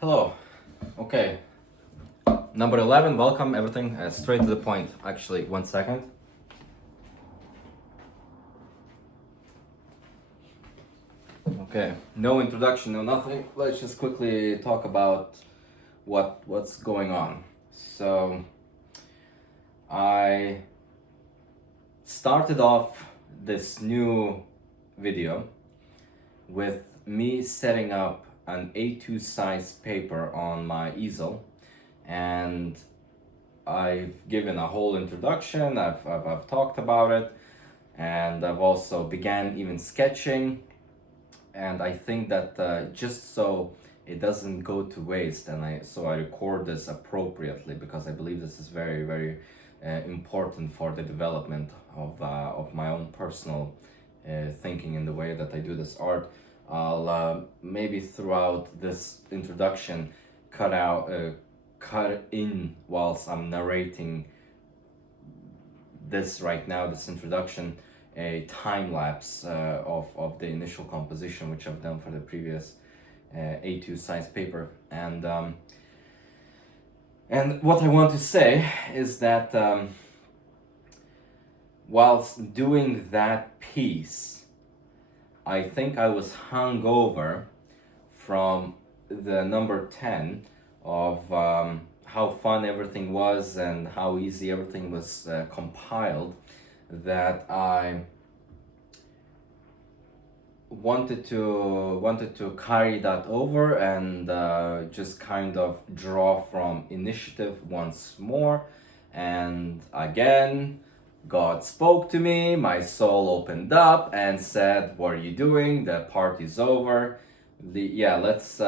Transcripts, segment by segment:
Hello. Okay. Number 11, welcome, everything. Straight to the point. Actually, 1 second. Okay. No introduction, no nothing. Let's just quickly talk about what's going on. So, I started off this new video with me setting up an A2 size paper on my easel, and I've given a whole introduction. I've talked about it, and I've also began even sketching. And I think that just so it doesn't go to waste, and I record this appropriately because I believe this is very important for the development of my own personal thinking in the way that I do this art. I'll maybe throughout this introduction cut in whilst I'm narrating this right now, this introduction, a time lapse of the initial composition, which I've done for the previous A2 size paper. And what I want to say is that whilst doing that piece, I think I was hungover from the number 10 of how fun everything was and how easy everything was compiled, that I wanted to carry that over and just kind of draw from initiative once more. And again, God spoke to me, my soul opened up and said, "What are you doing? The party's over." Let's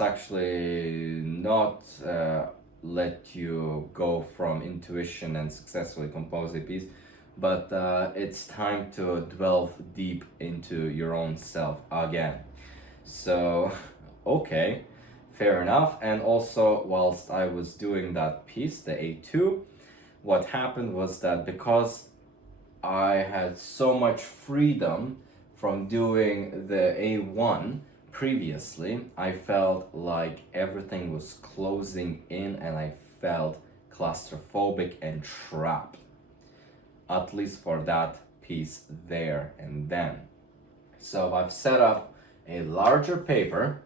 actually not let you go from intuition and successfully compose a piece, but it's time to delve deep into your own self again. So, okay, fair enough. And also, whilst I was doing that piece, the A2, what happened was that because I had so much freedom from doing the A1 previously, I felt like everything was closing in and I felt claustrophobic and trapped, at least for that piece there and then. So I've set up a larger paper,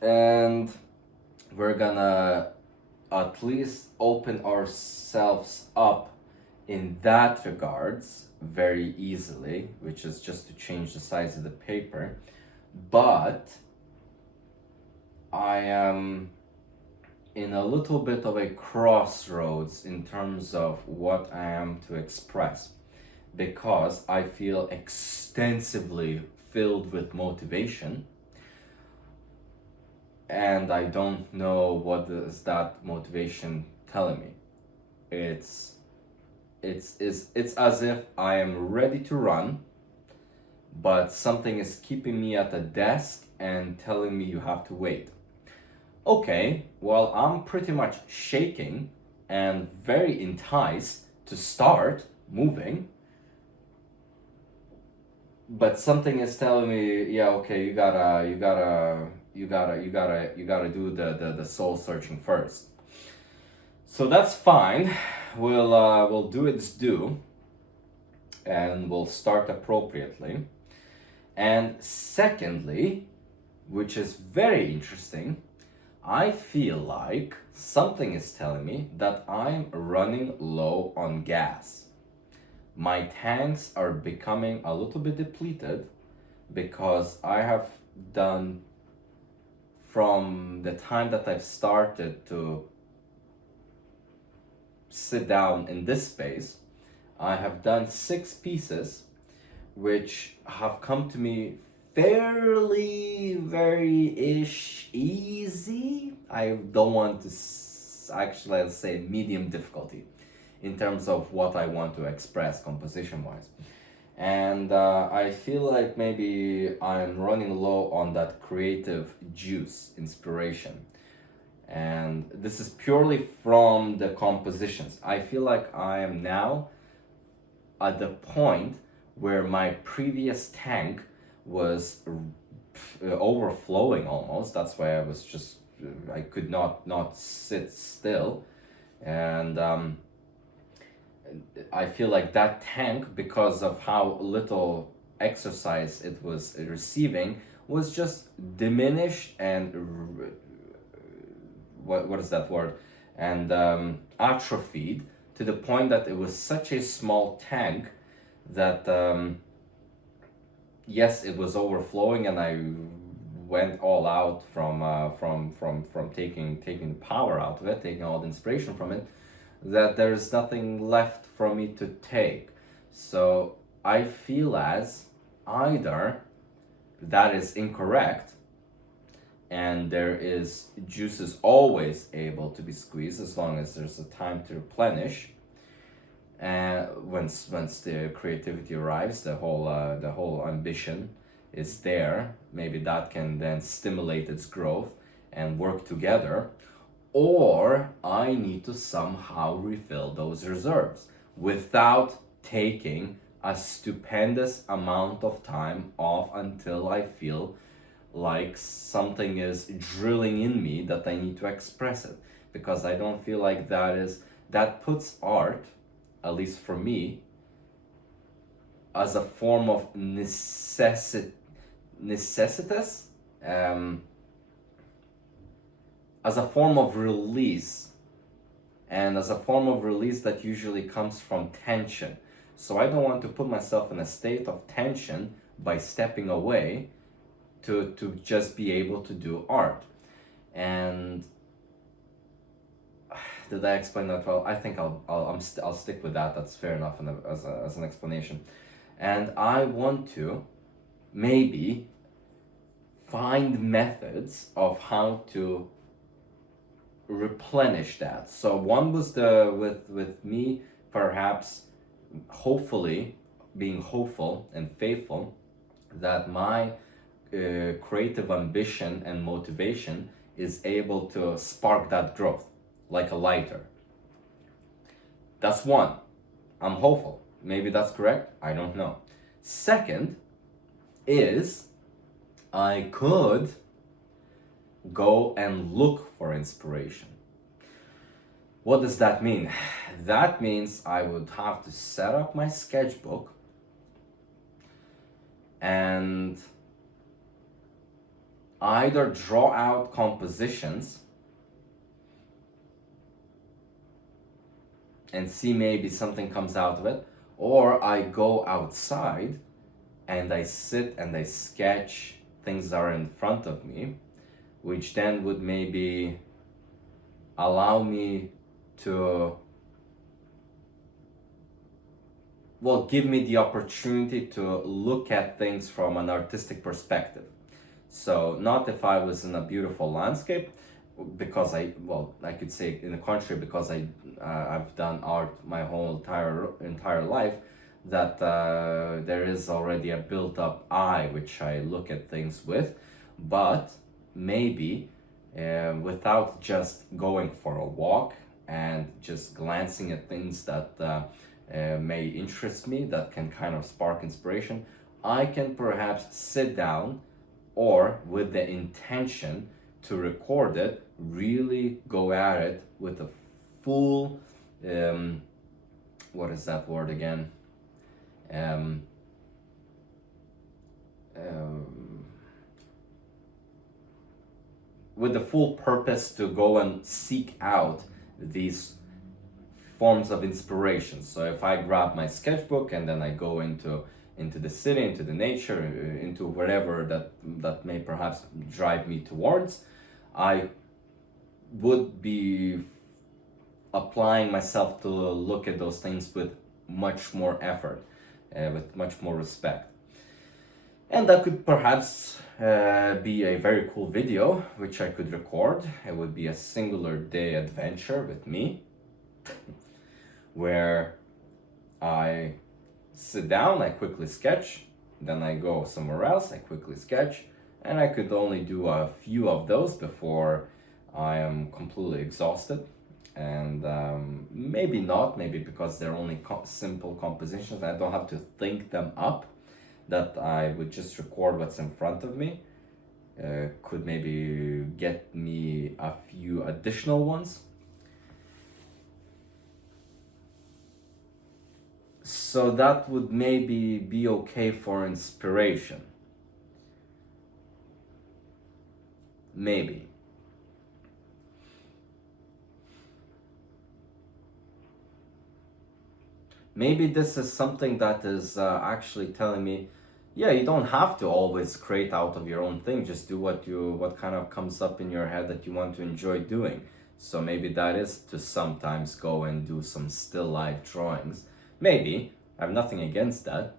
and we're gonna at least open ourselves up in that regards very easily, which is just to change the size of the paper. But I am in a little bit of a crossroads in terms of what I am to express, because I feel extensively filled with motivation, and I don't know what is that motivation telling me. It's as if I am ready to run, but something is keeping me at the desk and telling me you have to wait. Okay, well, I'm pretty much shaking and very enticed to start moving, but something is telling me, yeah, okay, you gotta do the soul searching first. So that's fine. We'll do its due, and we'll start appropriately. And secondly, which is very interesting, I feel like something is telling me that I'm running low on gas. My tanks are becoming a little bit depleted because I have done, from the time that I've started to sit down in this space, I have done 6 pieces, which have come to me fairly very-ish easy. I don't want to actually, I'll say medium difficulty in terms of what I want to express composition wise. And I feel like maybe I'm running low on that creative juice, inspiration. And this is purely from the compositions. I feel like I am now at the point where my previous tank was overflowing almost. That's why I was just I could not sit still, and I feel like that tank, because of how little exercise it was receiving, was just diminished and what is that word, and atrophied, to the point that it was such a small tank that yes, it was overflowing, and I went all out from taking power out of it, taking all the inspiration from it, that there's nothing left for me to take. So I feel as either that is incorrect, and there is juice is always able to be squeezed as long as there's a time to replenish. And once the creativity arrives, the whole ambition is there. Maybe that can then stimulate its growth and work together. Or I need to somehow refill those reserves without taking a stupendous amount of time off until I feel like something is drilling in me that I need to express it. Because I don't feel like that puts art, at least for me, as a form of necessitas, as a form of release, and as a form of release that usually comes from tension. So I don't want to put myself in a state of tension by stepping away to just be able to do art. And did I explain that well? I think I'll stick with that. That's fair enough as an explanation. And I want to maybe find methods of how to replenish that. So one was with me perhaps hopefully being hopeful and faithful that my creative ambition and motivation is able to spark that growth like a lighter. That's one. I'm hopeful. Maybe that's correct. I don't know. Second is I could go and look for inspiration. What does that mean? That means I would have to set up my sketchbook and either draw out compositions and see maybe something comes out of it, or I go outside and I sit and I sketch things that are in front of me, which then would maybe allow me to, well, give me the opportunity to look at things from an artistic perspective. So not if I was in a beautiful landscape, because I could say in the contrary, because I've done art my whole entire life, that there is already a built-up eye which I look at things with. But maybe without just going for a walk and just glancing at things that may interest me, that can kind of spark inspiration, I can perhaps sit down, or with the intention to record it, really go at it with a full, what is that word again? With the full purpose to go and seek out these forms of inspiration. So if I grab my sketchbook and then I go into the city, into the nature, into wherever that may perhaps drive me towards, I would be applying myself to look at those things with much more effort, with much more respect. And that could perhaps be a very cool video which I could record. It would be a singular day adventure with me where I sit down, I quickly sketch, then I go somewhere else, I quickly sketch, and I could only do a few of those before I am completely exhausted. And maybe not, maybe because they're only simple compositions, I don't have to think them up, that I would just record what's in front of me. could maybe get me a few additional ones. So that would maybe be okay for inspiration. Maybe. Maybe this is something that is actually telling me, yeah, you don't have to always create out of your own thing. Just do what kind of comes up in your head that you want to enjoy doing. So maybe that is to sometimes go and do some still life drawings. Maybe. I have nothing against that.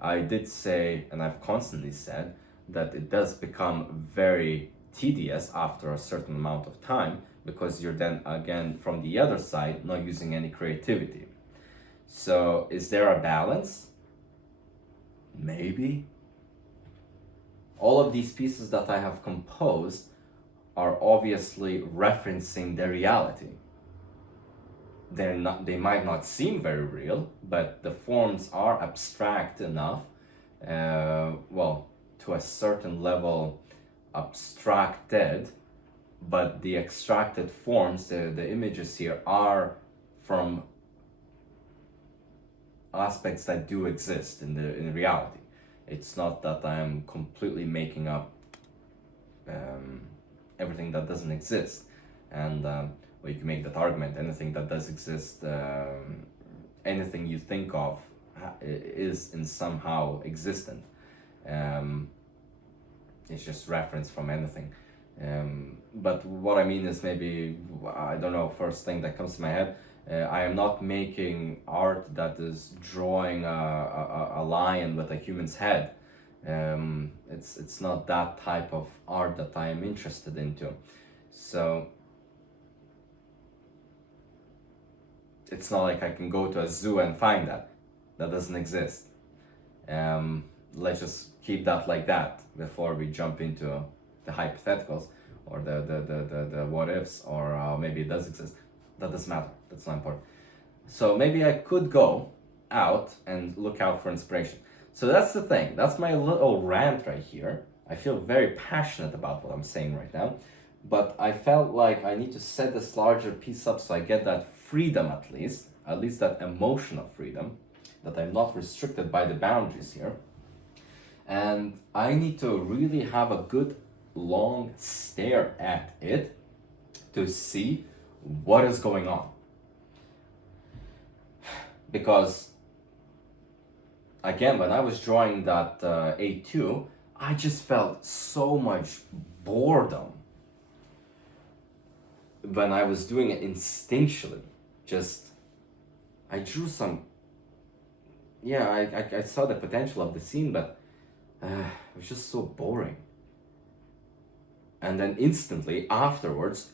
I did say, and I've constantly said, that it does become very tedious after a certain amount of time, because you're then again from the other side not using any creativity. So is there a balance? Maybe. All of these pieces that I have composed are obviously referencing the reality. They might not seem very real, but the forms are abstract enough, well, to a certain level abstracted, but the extracted forms, the images here, are from aspects that do exist in reality. It's not that I am completely making up everything that doesn't exist. And well, you can make that argument. Anything that does exist, anything you think of is in somehow existent. It's just reference from anything. But what I mean is, maybe, I don't know, first thing that comes to my head, I am not making art that is drawing a lion with a human's head. It's not that type of art that I am interested into. So it's not like I can go to a zoo and find that. That doesn't exist. Let's just keep that like that before we jump into the hypotheticals or the what ifs, or maybe it does exist. That doesn't matter. That's not important. So maybe I could go out and look out for inspiration. So that's the thing. That's my little rant right here. I feel very passionate about what I'm saying right now, but I felt like I need to set this larger piece up so I get that freedom, at least that emotional freedom, that I'm not restricted by the boundaries here. And I need to really have a good long stare at it to see what is going on. Because again, when I was drawing that A2, I just felt so much boredom when I was doing it instinctually. Just, I drew some, yeah, I saw the potential of the scene, but it was just so boring. And then instantly, afterwards,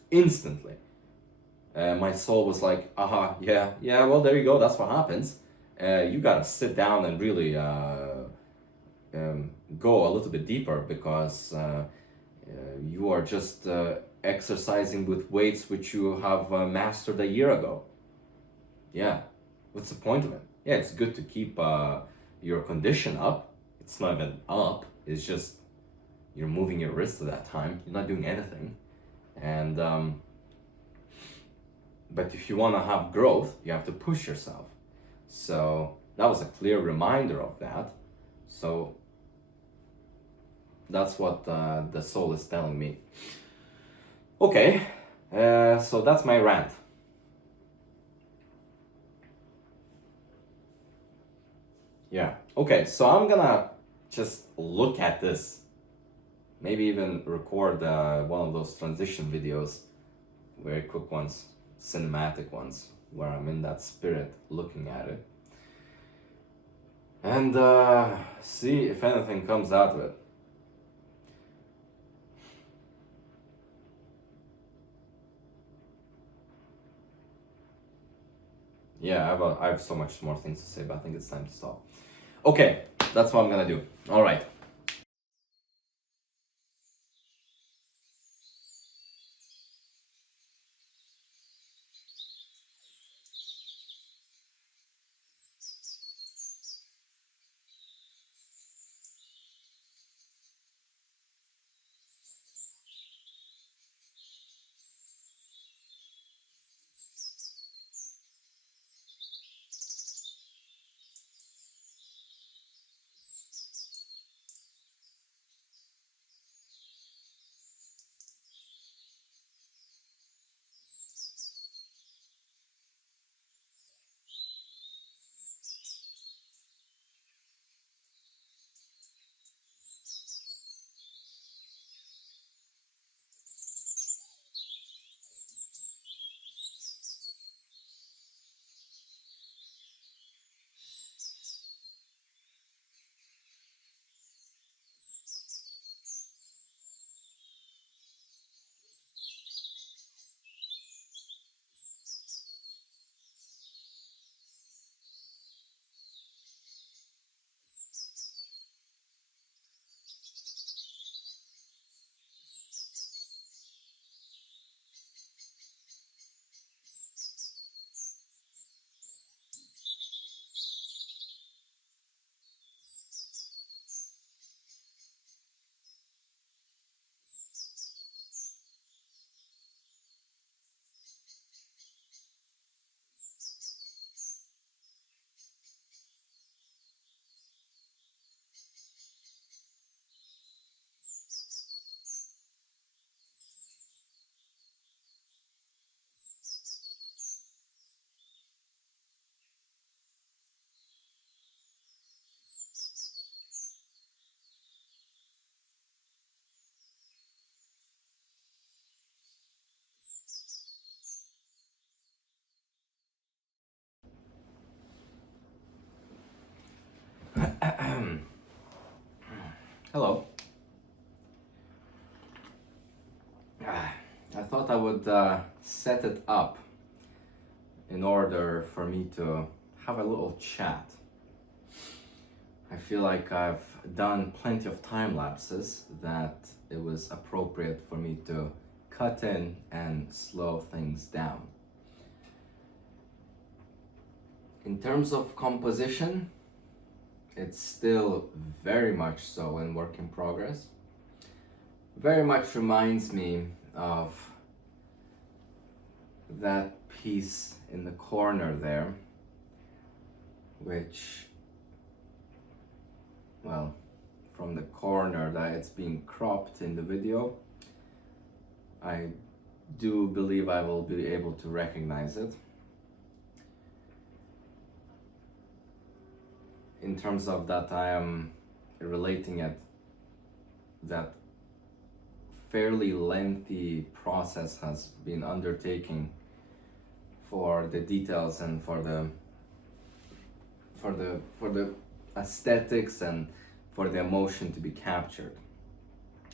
my soul was like, aha, yeah, well, there you go, that's what happens. You gotta sit down and really go a little bit deeper, because you are just exercising with weights which you have mastered a year ago. Yeah, what's the point of it? Yeah, it's good to keep your condition up. It's not even up, it's just you're moving your wrist at that time. You're not doing anything. And but if you want to have growth, you have to push yourself. So that was a clear reminder of that. So that's what the soul is telling me. Okay, so that's my rant. Yeah, okay, so I'm gonna just look at this. Maybe even record one of those transition videos, very quick ones, cinematic ones, where I'm in that spirit looking at it. And see if anything comes out of it. Yeah, I have so much more things to say, but I think it's time to stop. Okay, that's what I'm gonna do. All right. Hello. I thought I would set it up in order for me to have a little chat. I feel like I've done plenty of time lapses that it was appropriate for me to cut in and slow things down. In terms of composition, it's still very much so in work in progress. Very much reminds me of that piece in the corner there, which, well, from the corner that it's being cropped in the video, I do believe I will be able to recognize it. In terms of that, I am relating it, that fairly lengthy process has been undertaking for the details and for the aesthetics and for the emotion to be captured.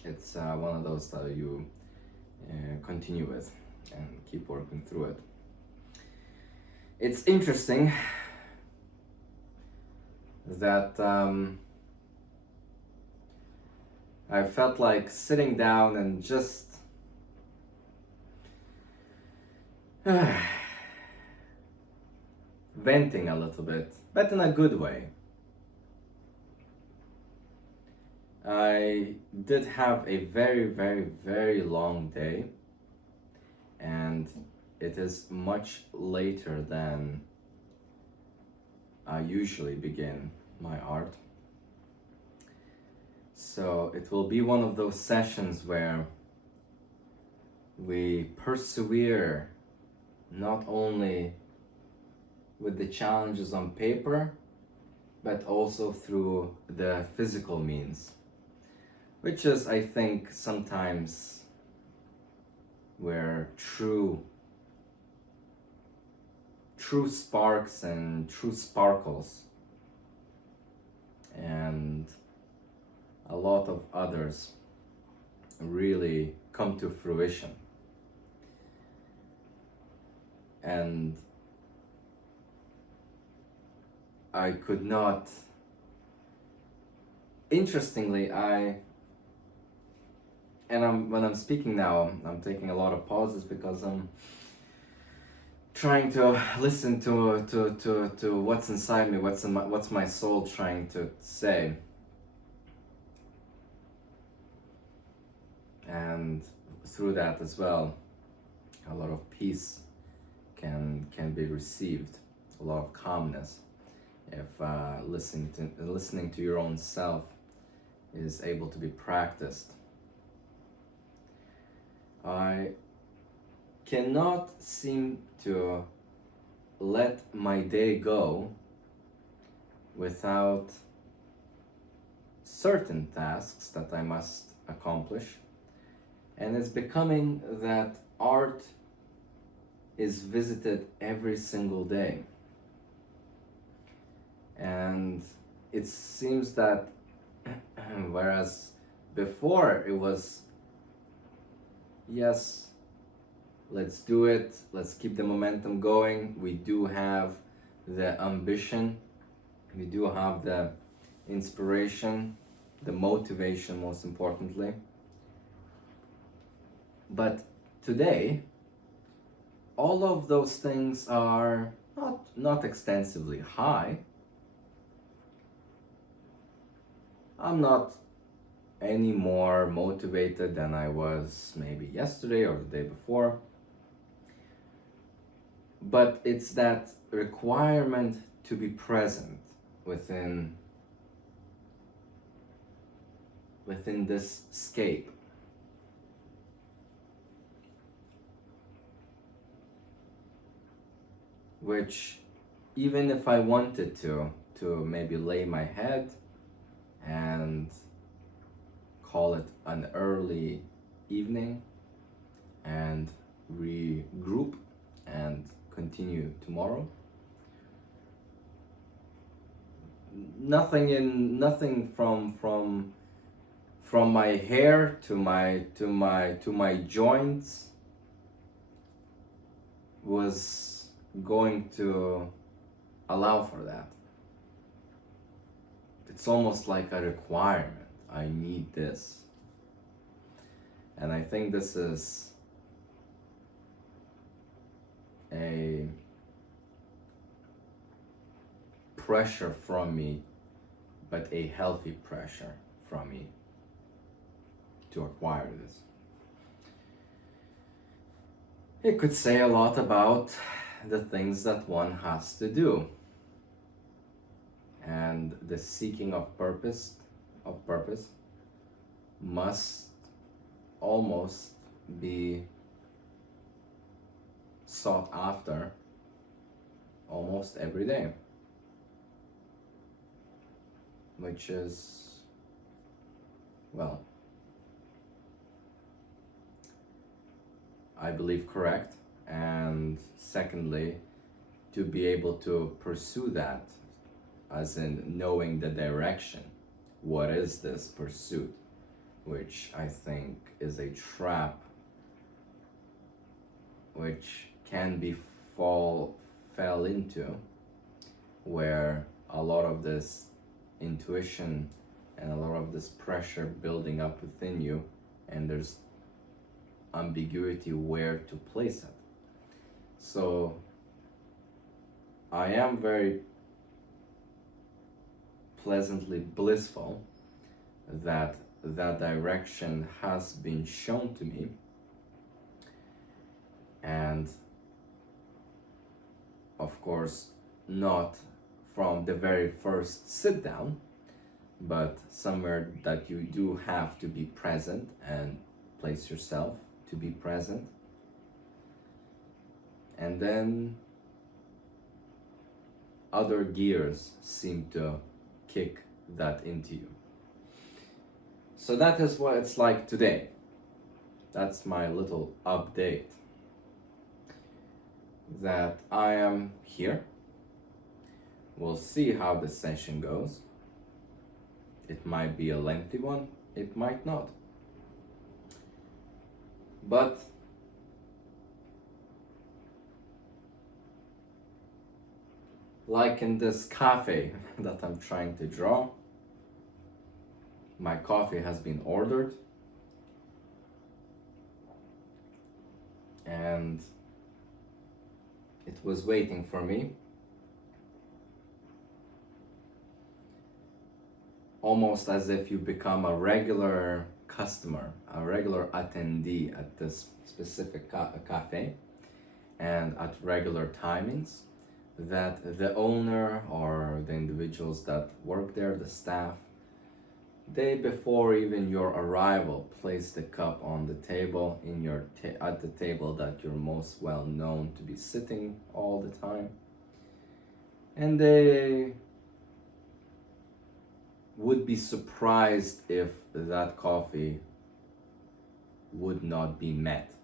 It's one of those that you continue with and keep working through it. It's interesting that I felt like sitting down and just venting a little bit, but in a good way. I did have a very, very, very long day, and it is much later than I usually begin my art. So it will be one of those sessions where we persevere not only with the challenges on paper, but also through the physical means, which is, I think, sometimes where true sparks and true sparkles and a lot of others really come to fruition. And I could not, interestingly, when I'm speaking now, I'm taking a lot of pauses because I'm trying to listen to what's inside me, what's my soul trying to say. And through that as well, a lot of peace can be received, a lot of calmness, if listening to your own self is able to be practiced. I cannot seem to let my day go without certain tasks that I must accomplish. And it's becoming that art is visited every single day. And it seems that whereas before it was, yes, let's do it, let's keep the momentum going, we do have the ambition, we do have the inspiration, the motivation most importantly. But today, all of those things are not extensively high. I'm not any more motivated than I was maybe yesterday or the day before. But it's that requirement to be present within this scape. Which, even if I wanted to maybe lay my head and call it an early evening and regroup and continue tomorrow, nothing from from my hair to my joints was going to allow for that. It's almost like a requirement. I need this. And I think this is a pressure from me, but a healthy pressure from me to acquire this. It could say a lot about the things that one has to do, and the seeking of purpose must almost be sought after almost every day, which is, well, I believe correct. And secondly, to be able to pursue that, as in knowing the direction. What is this pursuit? Which I think is a trap which can be fell into, where a lot of this intuition and a lot of this pressure building up within you, and there's ambiguity where to place it. So I am very pleasantly blissful that that direction has been shown to me, and of course not from the very first sit down, but somewhere that you do have to be present and place yourself to be present, and then other gears seem to kick that into you. So that is what it's like today. That's my little update. That I am here. We'll see how the session goes. It might be a lengthy one, it might not. But like in this cafe that I'm trying to draw, my coffee has been ordered, and it was waiting for me, almost as if you become a regular customer, a regular attendee at this specific cafe, and at regular timings, that the owner or the individuals that work there, the staff, they, before even your arrival, place the cup on the table in your at the table that you're most well known to be sitting all the time, and they would be surprised if that coffee would not be met,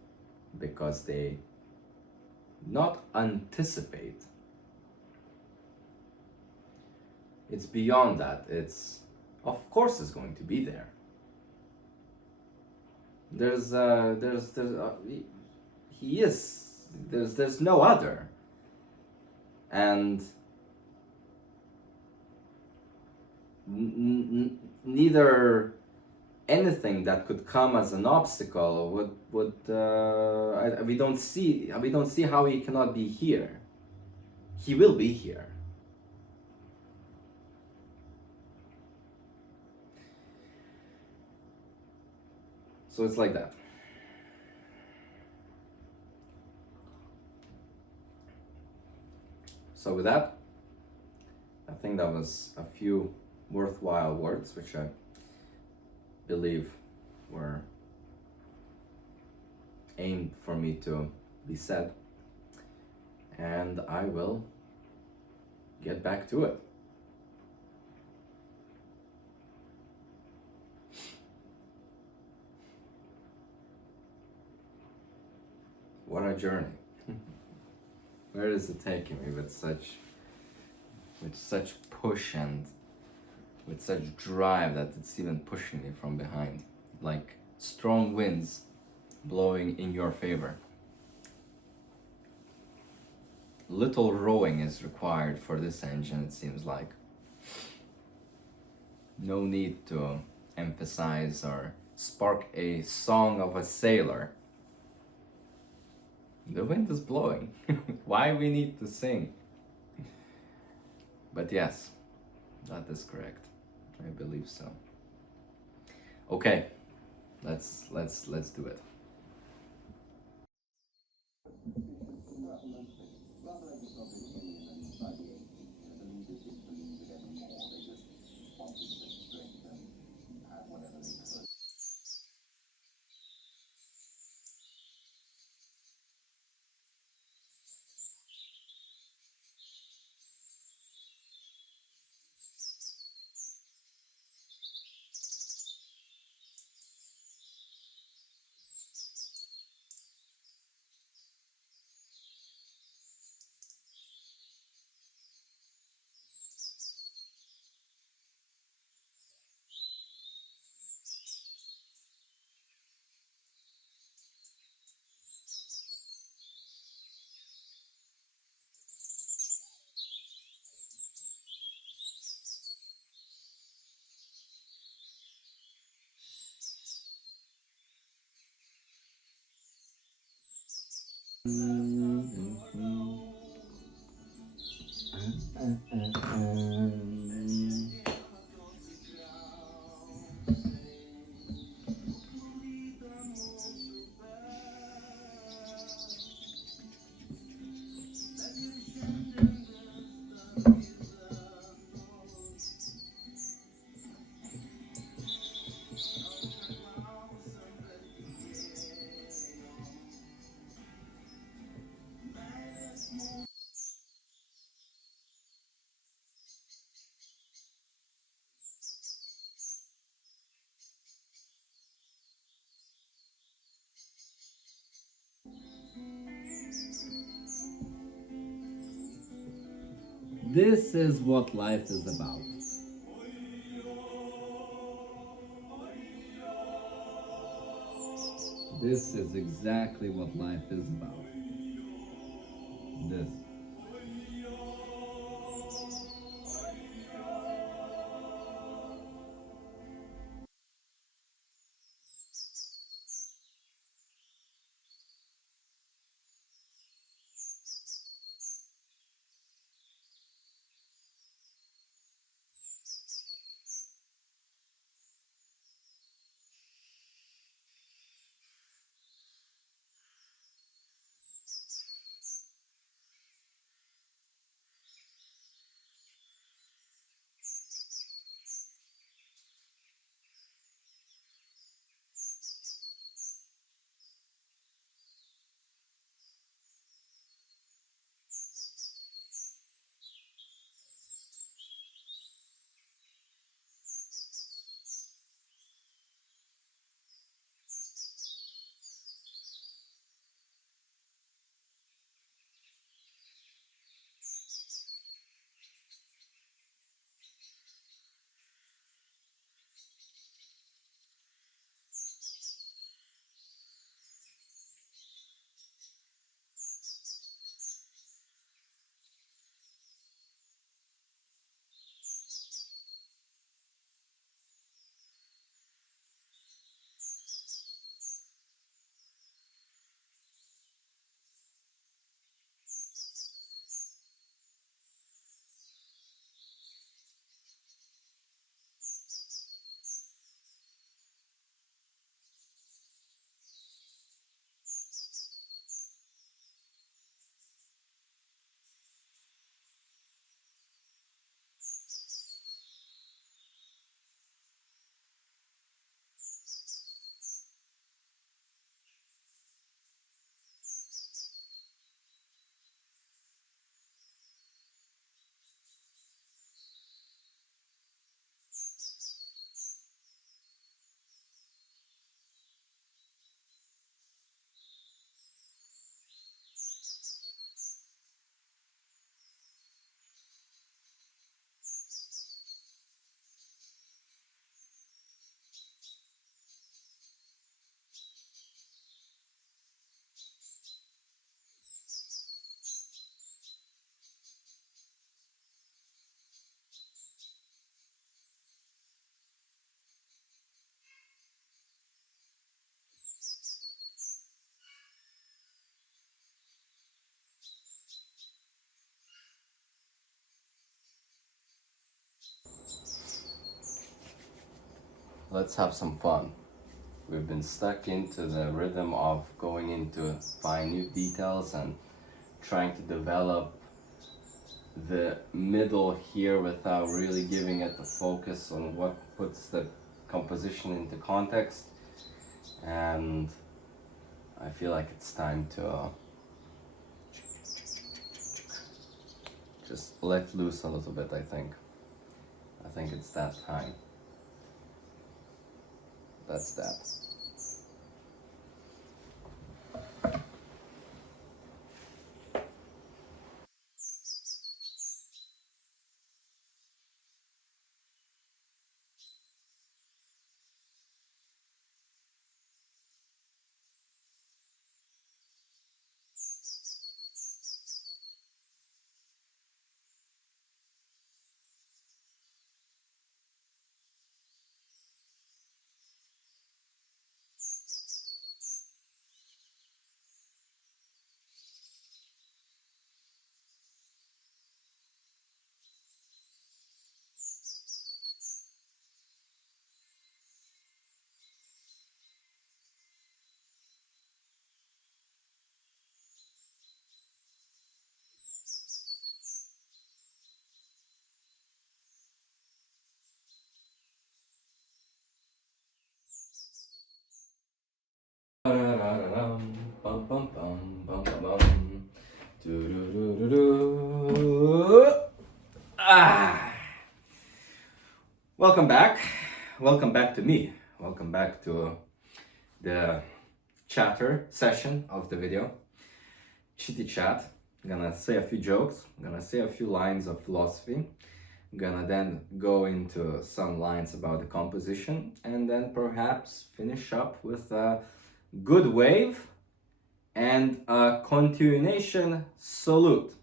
because they not anticipate. It's beyond that. It's, of course it's going to be there. There's he is, there's no other. And neither anything that could come as an obstacle we don't see how he cannot be here. He will be here. So it's like that. So with that, I think that was a few worthwhile words, which I believe were aimed for me to be said. And I will get back to it. What a journey. Where is it taking me with such push and with such drive that it's even pushing me from behind, like strong winds blowing in your favor. Little rowing is required for this engine, it seems like. No need to emphasize or spark a song of a sailor. The wind is blowing. Why we need to sing? But yes, that is correct. I believe so. Okay, let's do it. This is what life is about. This is exactly what life is about. This. let's have some fun. We've been stuck into the rhythm of going into minute details and trying to develop the middle here without really giving it the focus on what puts the composition into context. And I feel like it's time to just let loose a little bit. I think it's that time. That's that. Ah. Welcome back. Welcome back to me. Welcome back to the chatter session of the video. Chitty chat. I'm gonna say a few jokes. I'm gonna say a few lines of philosophy. I'm gonna then go into some lines about the composition and then perhaps finish up with a good wave and a continuation salute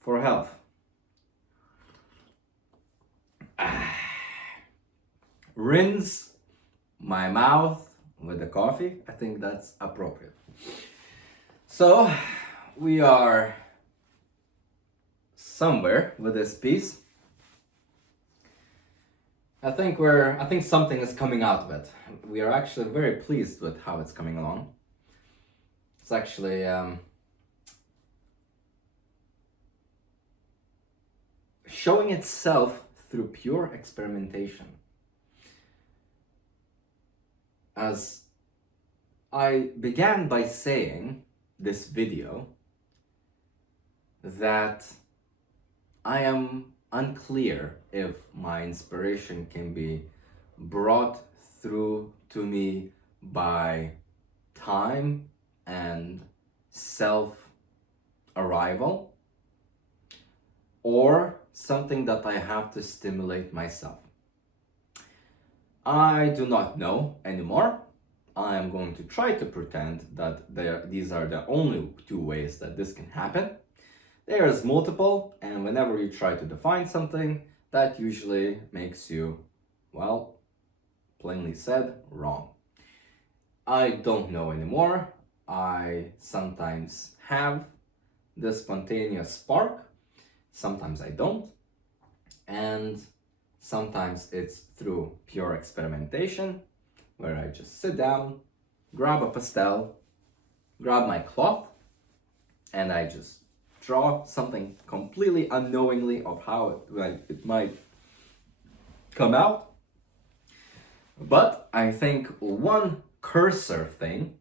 for health. Rinse my mouth with the coffee. I think that's appropriate. So we are somewhere with this piece. I think something is coming out of it. We are actually very pleased with how it's coming along. It's actually showing itself through pure experimentation. As I began by saying this video that I am unclear if my inspiration can be brought through to me by time and self-arrival, or something that I have to stimulate myself. I do not know anymore. I am going to try to pretend that these are the only two ways that this can happen. There's multiple, and whenever you try to define something, that usually makes you, well, plainly said, wrong. I don't know anymore. I sometimes have the spontaneous spark, sometimes I don't, and sometimes it's through pure experimentation, where I just sit down, grab a pastel, grab my cloth, and I just draw something completely unknowingly of how it might come out. But I think one cursor thing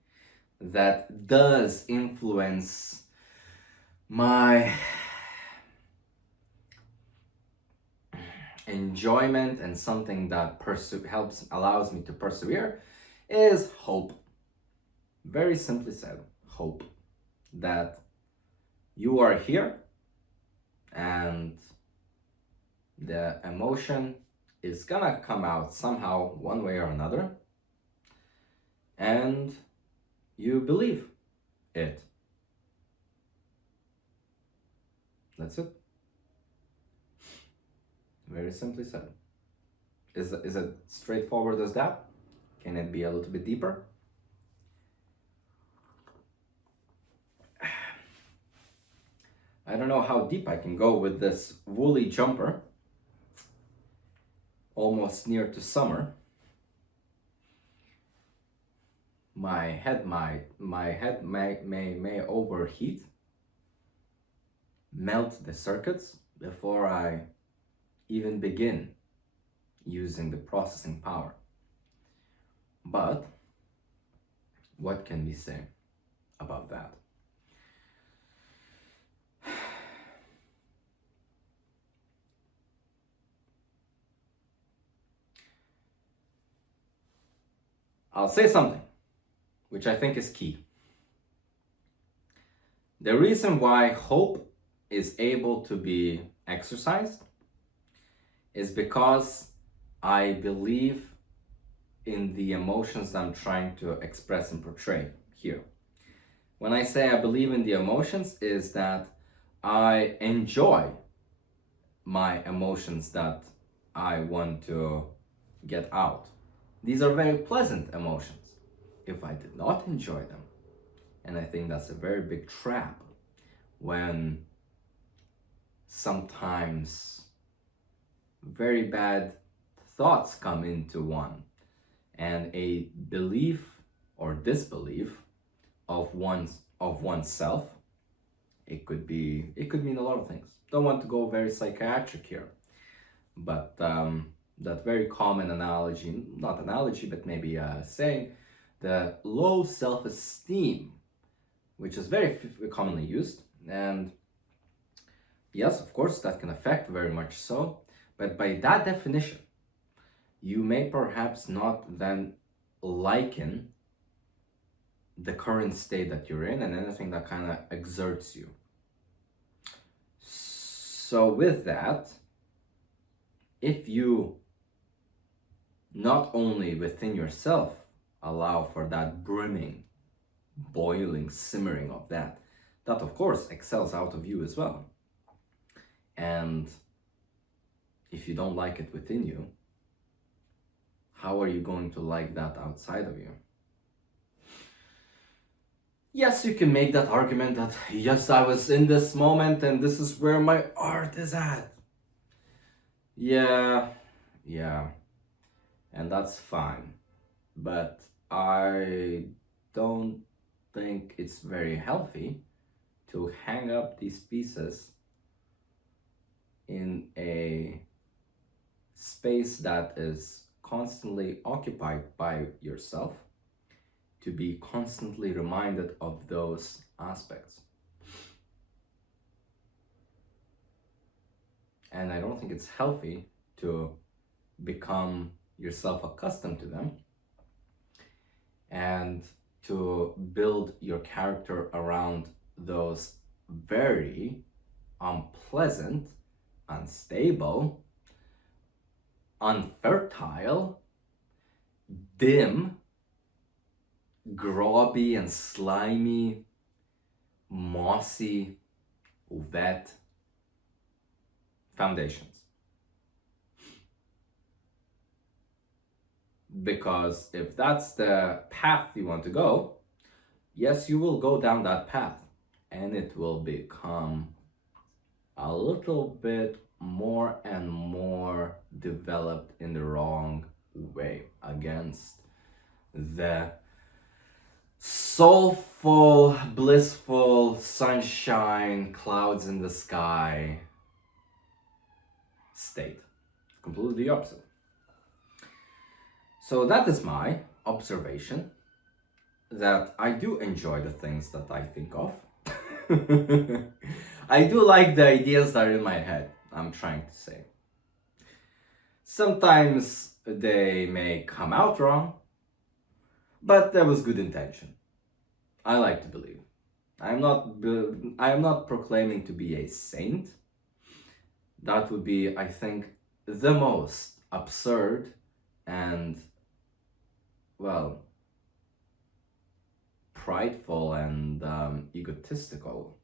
that does influence my enjoyment and something that allows me to persevere is hope. Very simply said, hope that you are here and the emotion is gonna come out somehow, one way or another, and you believe it. That's it. Very simply said. Is it straightforward as that? Can it be a little bit deeper? I don't know how deep I can go with this woolly jumper. almost near to summer, my head may overheat, melt the circuits before I even begin using the processing power. But what can we say about that? I'll say something which I think is key. The reason why hope is able to be exercised is because I believe in the emotions I'm trying to express and portray here. When I say I believe in the emotions, is that I enjoy my emotions that I want to get out. These are very pleasant emotions. If I did not enjoy them, and I think that's a very big trap when sometimes very bad thoughts come into one, and a belief or disbelief of oneself. It could mean a lot of things. Don't want to go very psychiatric here, but that very common analogy, not analogy, but maybe saying, the low self-esteem, which is very commonly used. And yes, of course, that can affect very much so, but by that definition, you may perhaps not then liken the current state that you're in and anything that kind of exerts you. So with that, if you not only within yourself allow for that brimming, boiling, simmering of that of course excels out of you as well. And if you don't like it within you, how are you going to like that outside of you? Yes, you can make that argument that, yes, I was in this moment and this is where my art is at. Yeah, and that's fine. But I don't think it's very healthy to hang up these pieces in a space that is constantly occupied by yourself, to be constantly reminded of those aspects. And I don't think it's healthy to become yourself accustomed to them and to build your character around those very unpleasant, unstable, unfertile, dim, grubby and slimy, mossy, wet foundations. Because if that's the path you want to go, yes, you will go down that path, and it will become a little bit more and more developed in the wrong way, against the soulful, blissful, sunshine, clouds in the sky state. Completely the opposite. So that is my observation, that I do enjoy the things that I think of. I do like the ideas that are in my head, I'm trying to say. Sometimes they may come out wrong, but there was good intention. I like to believe. I am not proclaiming to be a saint. That would be, I think, the most absurd and, well, prideful and egotistical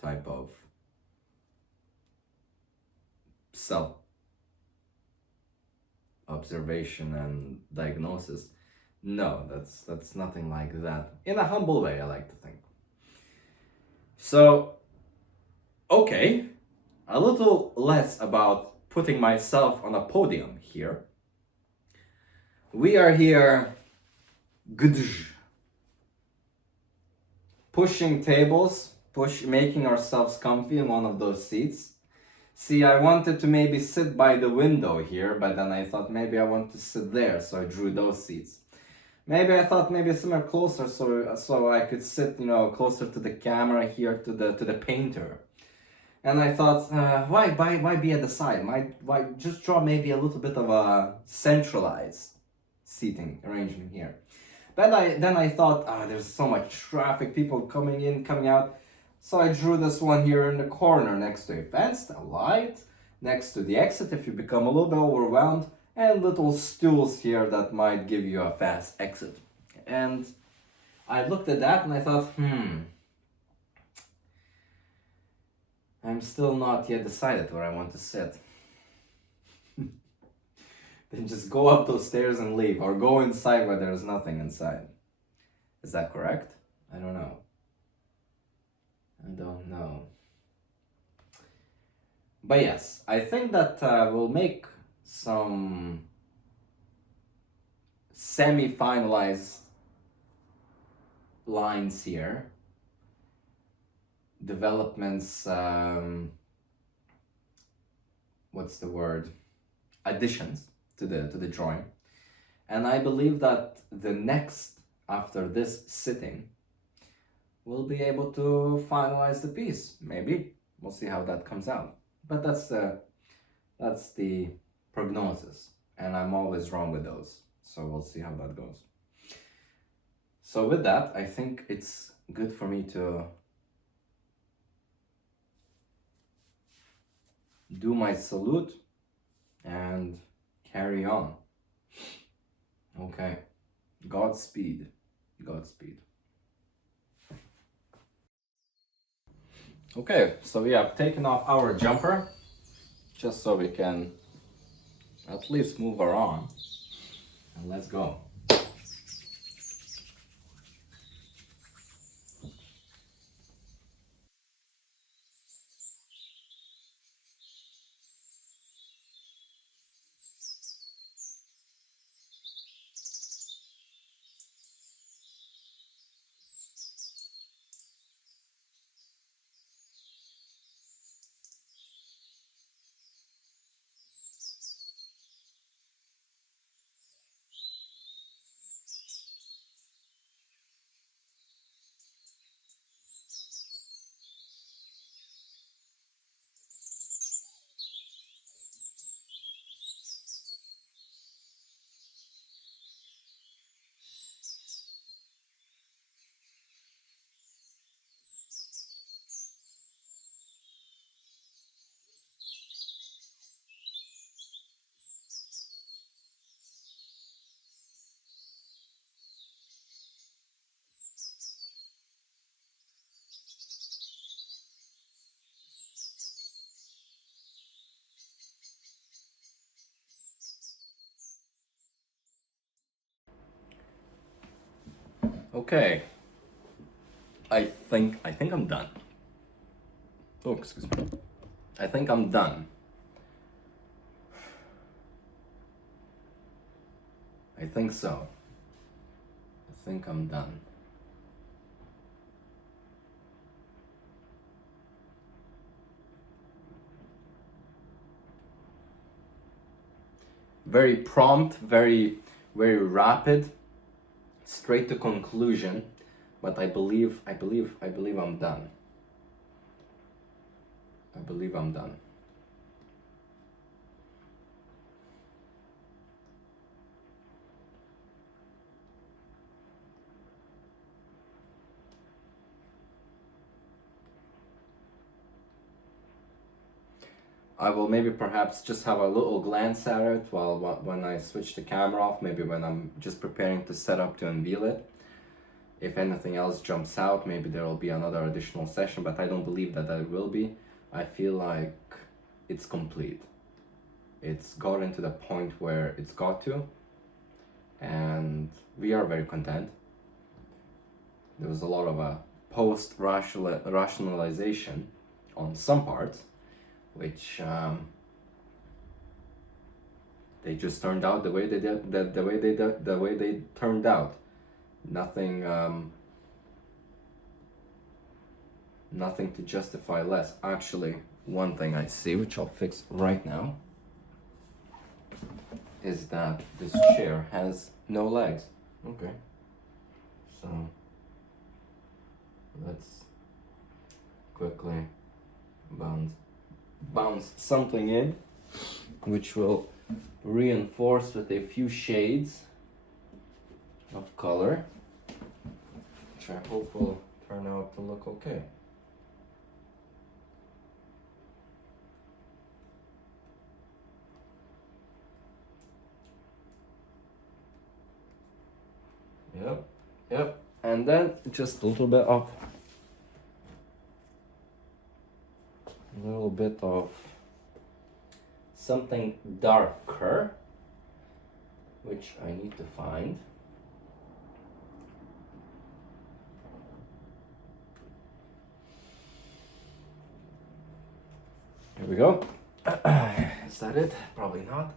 type of self-observation and diagnosis. No, that's nothing like that. In a humble way, I like to think. So, okay, a little less about putting myself on a podium here. We are here pushing tables, making ourselves comfy in one of those seats. See, I wanted to maybe sit by the window here, but then I thought maybe I want to sit there, so I drew those seats. Maybe I thought maybe somewhere closer, so I could sit, closer to the camera here, to the painter. And I thought, why be at the side? Why just draw maybe a little bit of a centralized seating arrangement here. Then I thought, there's so much traffic, people coming in, coming out. So I drew this one here in the corner next to a fence, a light, next to the exit if you become a little bit overwhelmed, and little stools here that might give you a fast exit. And I looked at that and I thought, I'm still not yet decided where I want to sit. Then just go up those stairs and leave, or go inside where there's nothing inside. Is that correct? I don't know. But yes, I think that we'll make some semi-finalized lines here. Developments, what's the word? Additions to the drawing. And I believe that the next, after this sitting, we'll be able to finalize the piece. Maybe. We'll see how that comes out. But that's the prognosis. And I'm always wrong with those. So we'll see how that goes. So with that, I think it's good for me to do my salute and carry on. Okay. Godspeed. Godspeed. Okay, so we have taken off our jumper just so we can at least move our arm. And let's go. Okay. I think I'm done. Oh, excuse me. I think I'm done. I think so. I think I'm done. Very prompt, very rapid, straight to conclusion, but I believe I'm done. I believe I'm done. I will maybe perhaps just have a little glance at it when I switch the camera off, maybe when I'm just preparing to set up to unveil it. If anything else jumps out, maybe there will be another additional session, but I don't believe that there will be. I feel like it's complete. It's gotten to the point where it's got to, and we are very content. There was a lot of post-rationalization on some parts, which They just turned out the way they did, the way they turned out. Nothing, nothing to justify less. Actually, one thing I see, which I'll fix right now, is that this chair has no legs. Okay. So let's quickly bounce something in, which will reinforce with a few shades of color, which I hope will turn out to look okay. Yep. And then just a little bit of something darker, which I need to find. Here we go. Is that it? Probably not.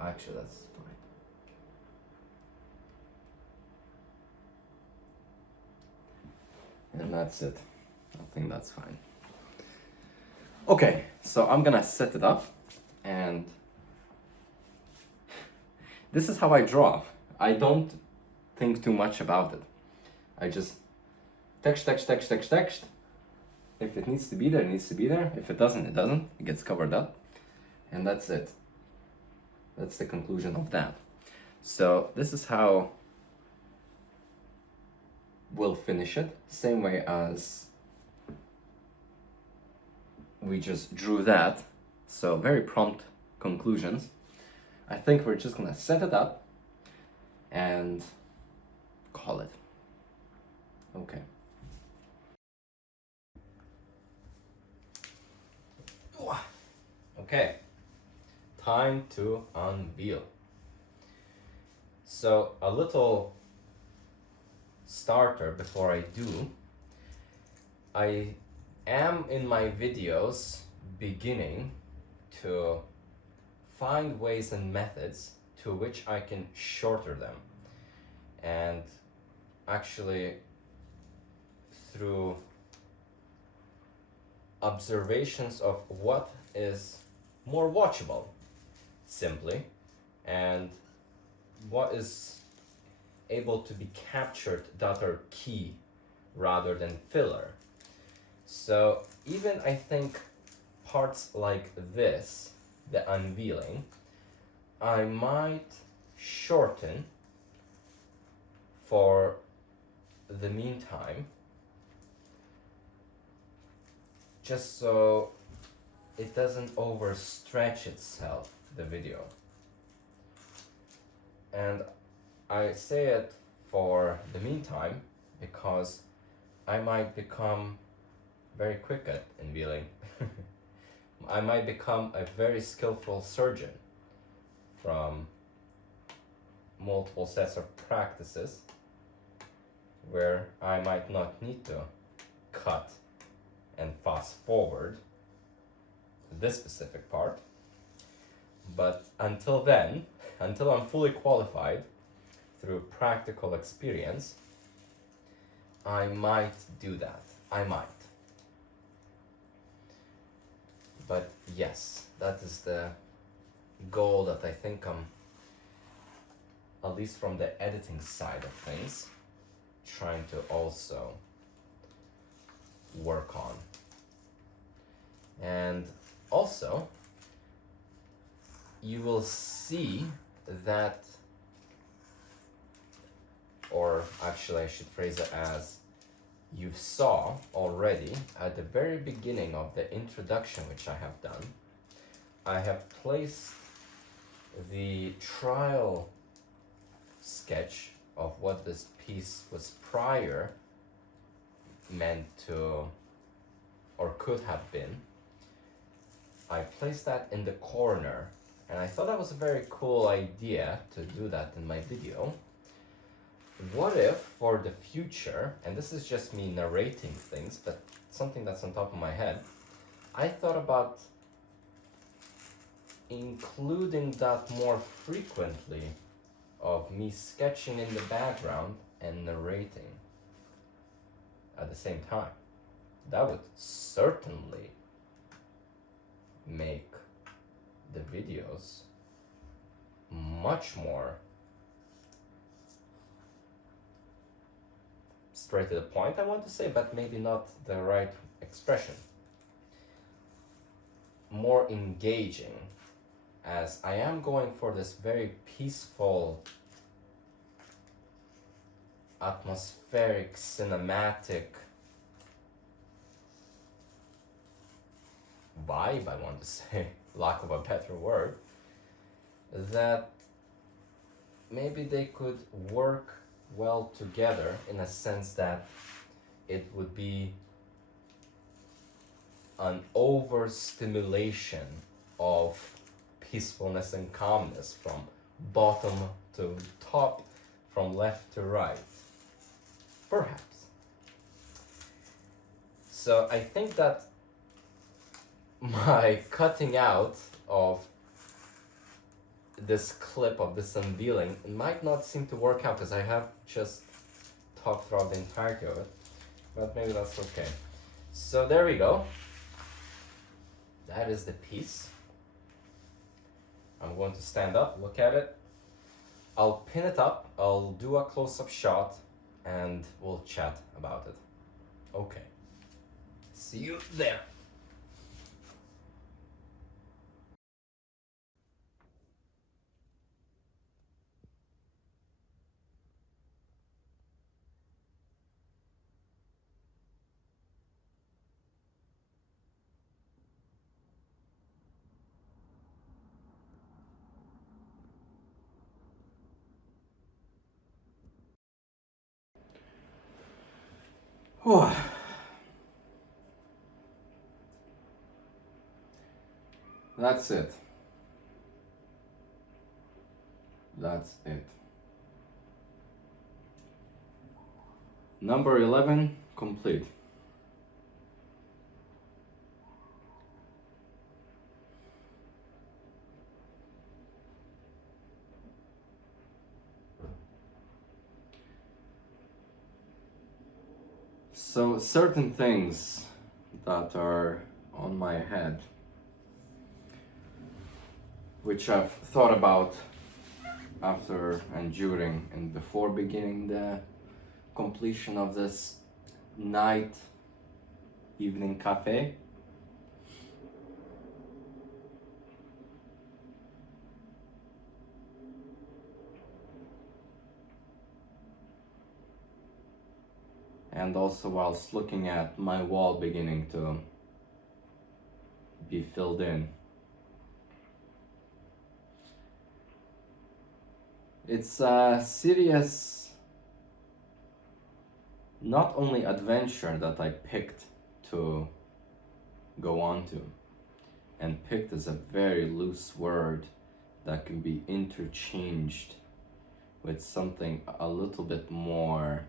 Actually, that's fine. And that's it. I think that's fine. Okay, so I'm gonna set it up, and this is how I draw. I don't think too much about it. I just text. If it needs to be there, it needs to be there. If it doesn't, it doesn't. It gets covered up. And that's it. That's the conclusion of that. So this is how we'll finish it. Same way as we just drew that. So very prompt conclusions. I think we're just gonna set it up and call it. Okay. Okay, time to unveil. So a little starter before I do. I am in my videos beginning to find ways and methods to which I can shorter them. And actually through observations of what is more watchable, simply, and what is able to be captured that are key rather than filler. So even I think parts like this, the unveiling, I might shorten for the meantime, just so it doesn't overstretch itself, the video. And I say it for the meantime because I might become very quick at unveiling. I might become a very skillful surgeon from multiple sets of practices where I might not need to cut and fast forward this specific part. But until then, until I'm fully qualified through practical experience, I might do that. I might. But yes, that is the goal that I think I'm, at least from the editing side of things, trying to also work on. And also, you will see that, or actually I should phrase it as, you saw already at the very beginning of the introduction which I have done, I have placed the trial sketch of what this piece was prior meant to, or could have been. I placed that in the corner, and I thought that was a very cool idea to do that in my video. What if for the future, and this is just me narrating things, but something that's on top of my head, I thought about including that more frequently of me sketching in the background and narrating at the same time. That would certainly make the videos much more straight to the point, I want to say, but maybe not the right expression. More engaging, as I am going for this very peaceful, atmospheric, cinematic vibe, I want to say, lack of a better word, that maybe they could work well together in a sense that it would be an overstimulation of peacefulness and calmness from bottom to top, from left to right. Perhaps. So I think that my cutting out of this clip of this unveiling might not seem to work out because I have just talked throughout the entirety of it, but maybe that's okay. So there we go. That is the piece. I'm going to stand up, look at it. I'll pin it up, I'll do a close-up shot, and we'll chat about it. Okay. See you there. That's it. That's it. Number 11, complete. So certain things that are on my head, which I've thought about after and during and before beginning the completion of this night evening cafe. And also whilst looking at my wall beginning to be filled in. It's a serious, not only adventure that I picked to go on to, and picked is a very loose word that can be interchanged with something a little bit more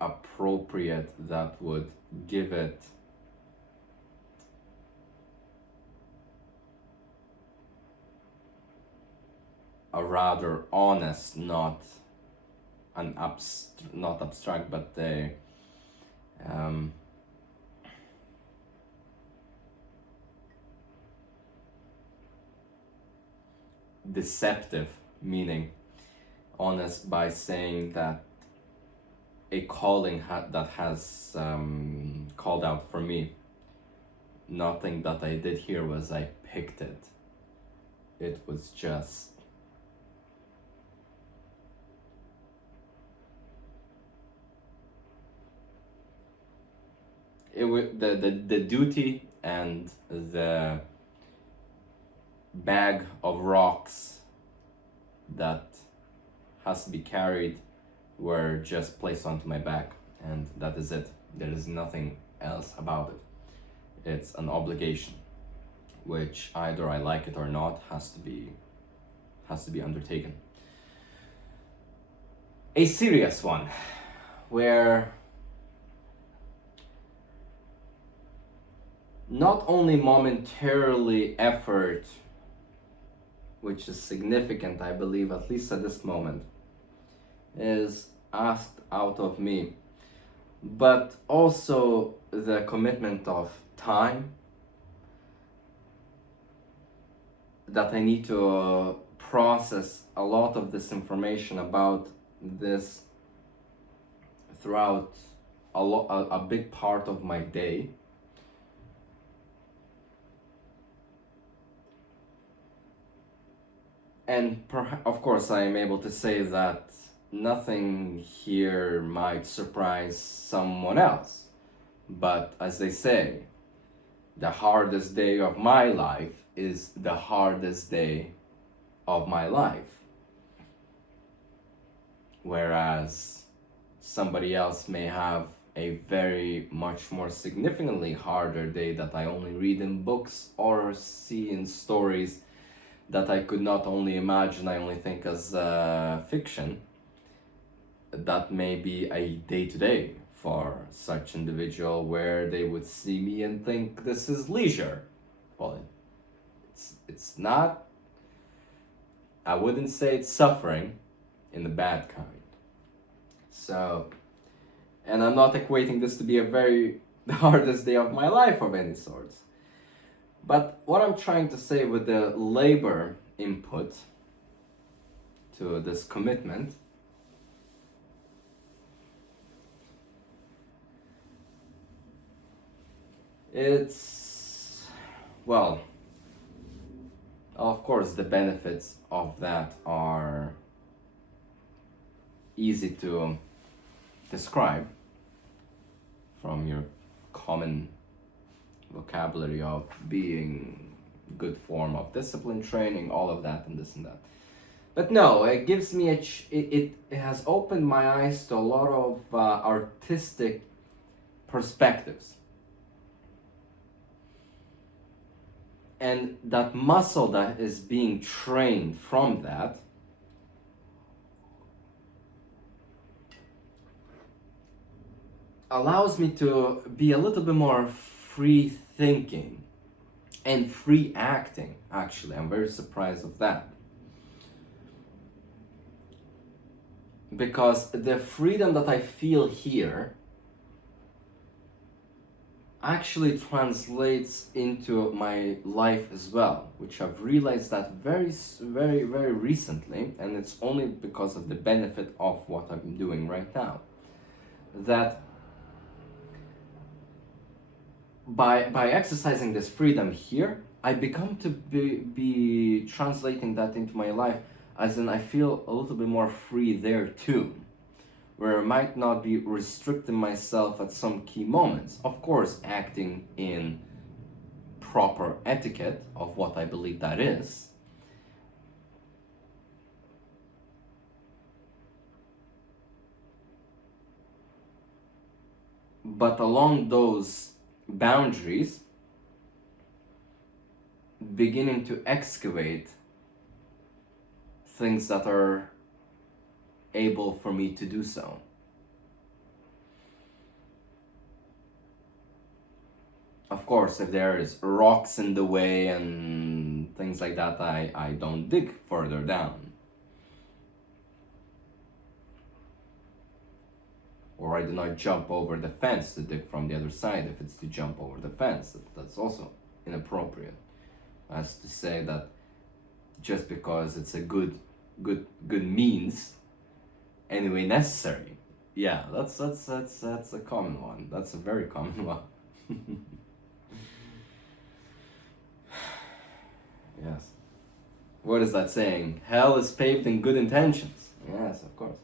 appropriate that would give it a rather honest, not abstract, but a deceptive meaning. Honest by saying that a calling that has called out for me. Nothing that I did here was I picked it. It was just the duty and the bag of rocks that has to be carried were just placed onto my back, and that is it. There is nothing else about it. It's an obligation, which either I like it or not has to be undertaken. A serious one, where not only momentarily effort, which is significant, I believe, at least at this moment, is asked out of me, but also the commitment of time that I need to process a lot of this information about this throughout a big part of my day. And of course I am able to say that nothing here might surprise someone else. But as they say, the hardest day of my life is the hardest day of my life. Whereas somebody else may have a very much more significantly harder day that I only read in books or see in stories that I could not only imagine, I only think as fiction. That may be a day-to-day for such individual where they would see me and think this is leisure. Well, it's not. I wouldn't say it's suffering in the bad kind. So, and I'm not equating this to be a very the hardest day of my life of any sorts. But what I'm trying to say with the labor input to this commitment it's, well, of course the benefits of that are easy to describe from your common vocabulary of being good form of discipline training, all of that and this and that. But no, it gives me it has opened my eyes to a lot of artistic perspectives. And that muscle that is being trained from that allows me to be a little bit more free thinking and free acting, actually. I'm very surprised of that. Because the freedom that I feel here actually translates into my life as well, which I've realized that very, very, very recently, and it's only because of the benefit of what I'm doing right now. That by exercising this freedom here, I become to be translating that into my life, as in I feel a little bit more free there too, where I might not be restricting myself at some key moments. Of course, acting in proper etiquette of what I believe that is. But along those boundaries, beginning to excavate things that are able for me to do so. Of course, if there is rocks in the way and things like that, I don't dig further down. Or I do not jump over the fence to dig from the other side if it's to jump over the fence. That's also inappropriate. As to say that just because it's a good means, anyway necessary. Yeah, that's a common one. That's a very common one. Yes. What is that saying? Hell is paved in good intentions. Yes, of course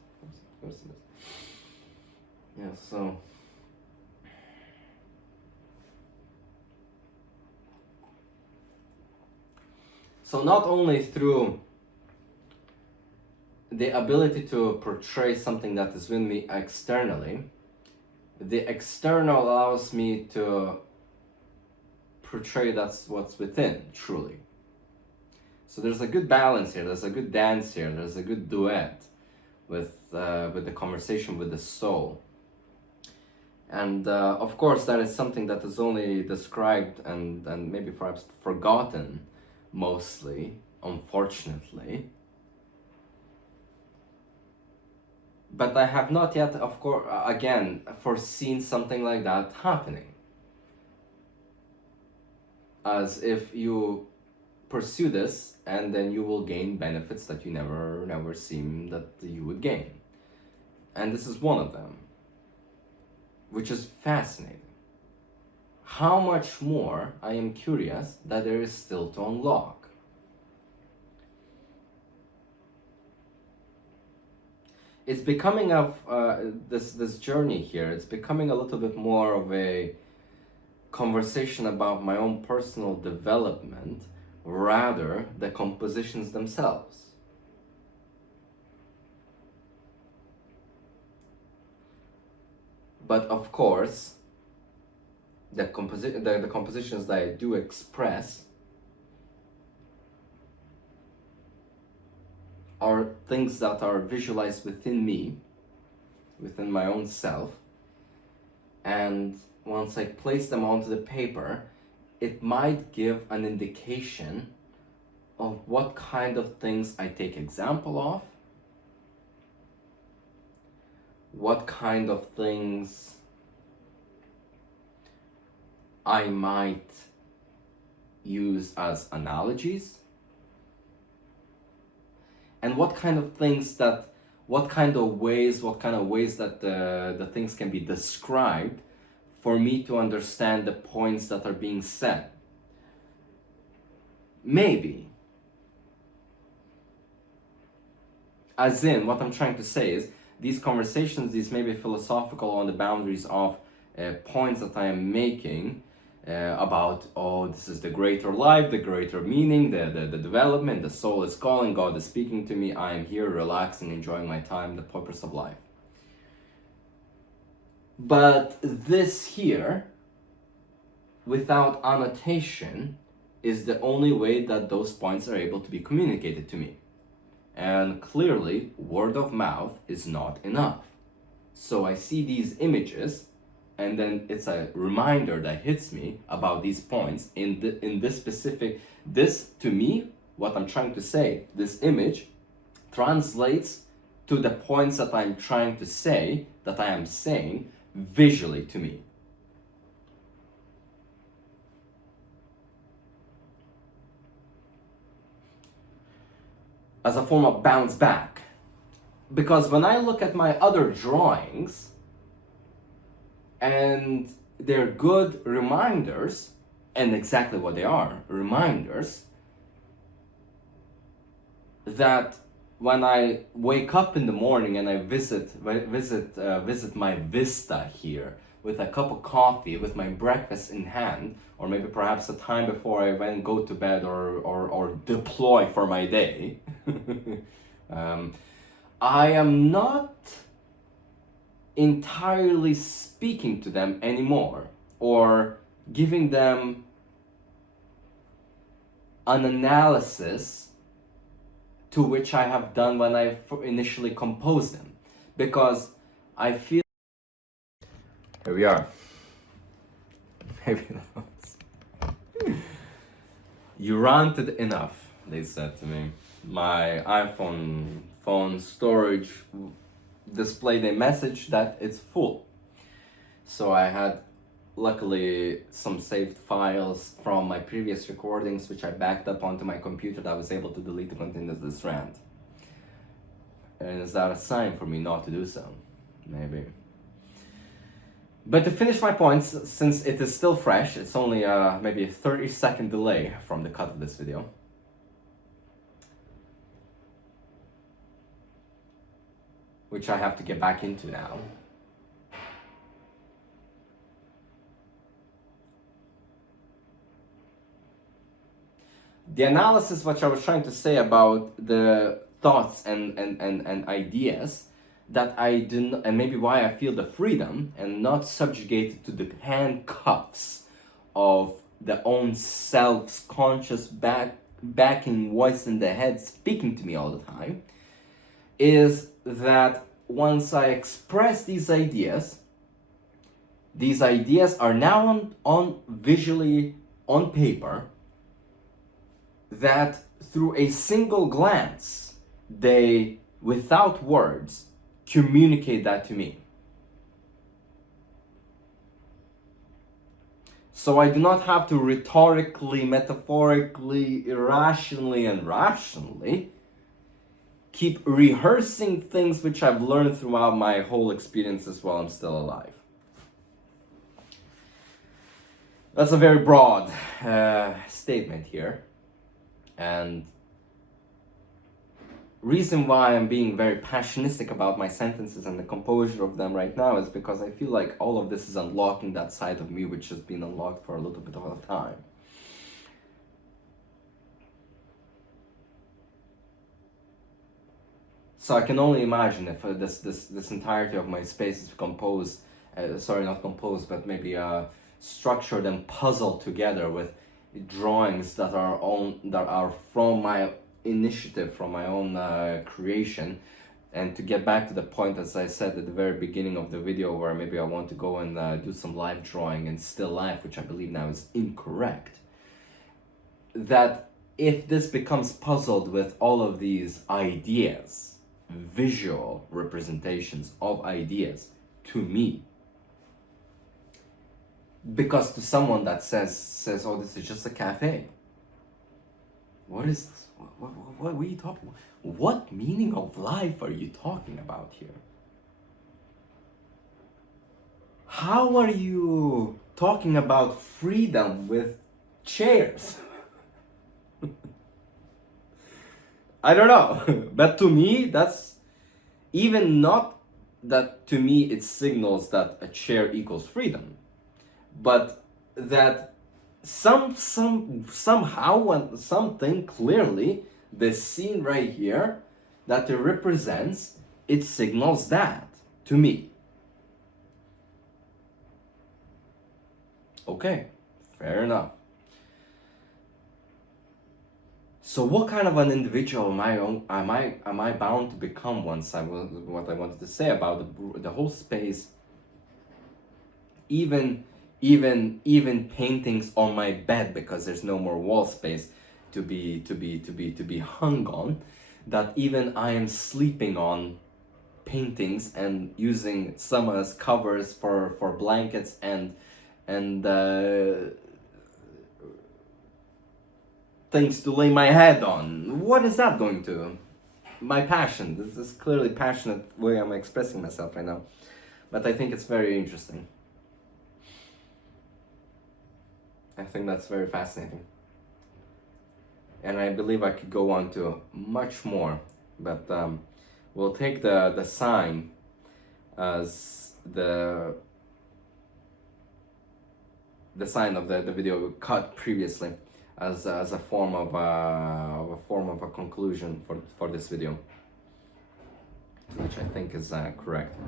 it is. Yeah, so not only through the ability to portray something that is with me externally, the external allows me to portray that's what's within, truly. So there's a good balance here, there's a good dance here, there's a good duet with the conversation with the soul. And of course, that is something that is only described and maybe perhaps forgotten mostly, unfortunately. But I have not yet, of course, again, foreseen something like that happening. As if you pursue this and then you will gain benefits that you never seem that you would gain. And this is one of them, which is fascinating. How much more, I am curious, that there is still to unlock. It's becoming this journey here, it's becoming a little bit more of a conversation about my own personal development rather the compositions themselves. But of course, the compositions that I do express are things that are visualized within me, within my own self, and once I place them onto the paper, it might give an indication of what kind of things I take example of, what kind of things I might use as analogies, and what kind of ways that the things can be described for me to understand the points that are being said. Maybe. As in, what I'm trying to say is, these conversations, these maybe philosophical on the boundaries of points that I am making about, oh, this is the greater life, the greater meaning, the development, the soul is calling, God is speaking to me, I am here relaxing, enjoying my time, the purpose of life. But this here, without annotation, is the only way that those points are able to be communicated to me. And clearly, word of mouth is not enough. So I see these images, and then it's a reminder that hits me about these points in this specific, this to me, what I'm trying to say, this image translates to the points that I'm trying to say, that I am saying visually to me. As a form of bounce back. Because when I look at my other drawings, and they're good reminders, and exactly what they are, reminders, that when I wake up in the morning and I visit my vista here with a cup of coffee, with my breakfast in hand, or maybe perhaps a time before I then go to bed or deploy for my day, I am not entirely speaking to them anymore or giving them an analysis to which I have done when I initially composed them, because I feel... Here we are. Maybe that was... You ranted enough, they said to me. My iPhone phone storage displayed a message that it's full. So I had, luckily, some saved files from my previous recordings, which I backed up onto my computer that I was able to delete to continue this rant. And is that a sign for me not to do so? Maybe. But to finish my points, since it is still fresh, it's only maybe a 30-second delay from the cut of this video. Which I have to get back into now. The analysis which I was trying to say about the thoughts and ideas that I do not, and maybe why I feel the freedom and not subjugated to the handcuffs of the own self's conscious backing voice in the head speaking to me all the time, is that once I express these ideas, These ideas are now on visually on paper, that through a single glance, they, without words, communicate that to me. So I do not have to rhetorically, metaphorically, irrationally, and rationally keep rehearsing things which I've learned throughout my whole experiences while I'm still alive. That's a very broad statement here. And reason why I'm being very passionistic about my sentences and the composure of them right now is because I feel like all of this is unlocking that side of me which has been unlocked for a little bit of a time. So I can only imagine if this entirety of my space is composed, not composed, but maybe structured and puzzled together with drawings that are from my initiative, from my own creation. And to get back to the point, as I said at the very beginning of the video, where maybe I want to go and do some live drawing and still life, which I believe now is incorrect, that if this becomes puzzled with all of these ideas, visual representations of ideas to me, because to someone that says, oh, this is just a cafe. What is this? What are you talking about? What meaning of life are you talking about here? How are you talking about freedom with chairs? I don't know. But to me, that's even not that to me it signals that a chair equals freedom, but that somehow and something clearly, this scene right here that it represents, it signals that to me. Okay, fair enough. So what kind of an individual am I bound to become once what I wanted to say about the whole space, even paintings on my bed, because there's no more wall space to be hung on, that even I am sleeping on paintings and using some as covers for blankets and things to lay my head on. What is that going to? My passion. This is clearly passionate way I'm expressing myself right now, but I think it's very interesting. I think that's very fascinating. And I believe I could go on to much more, but we'll take the sign as the sign of the video we cut previously as a form of a conclusion for this video, which I think is correct.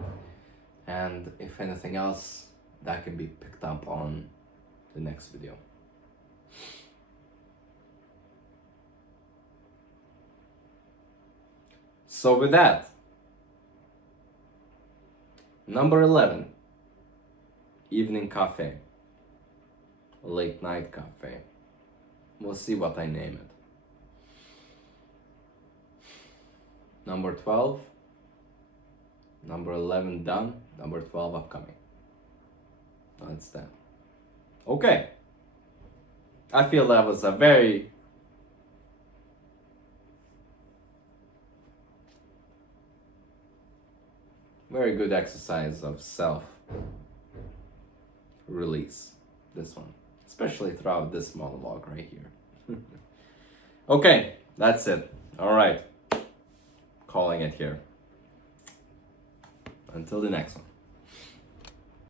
And if anything else, that can be picked up on the next video. So with that, number 11, evening cafe, late night cafe. We'll see what I name it. Number 12, number 11 done, number 12 upcoming. That's that. Okay. I feel that was a very good exercise of self-release, this one, especially throughout this monologue right here. Okay, that's it. All right, calling it here. Until the next one.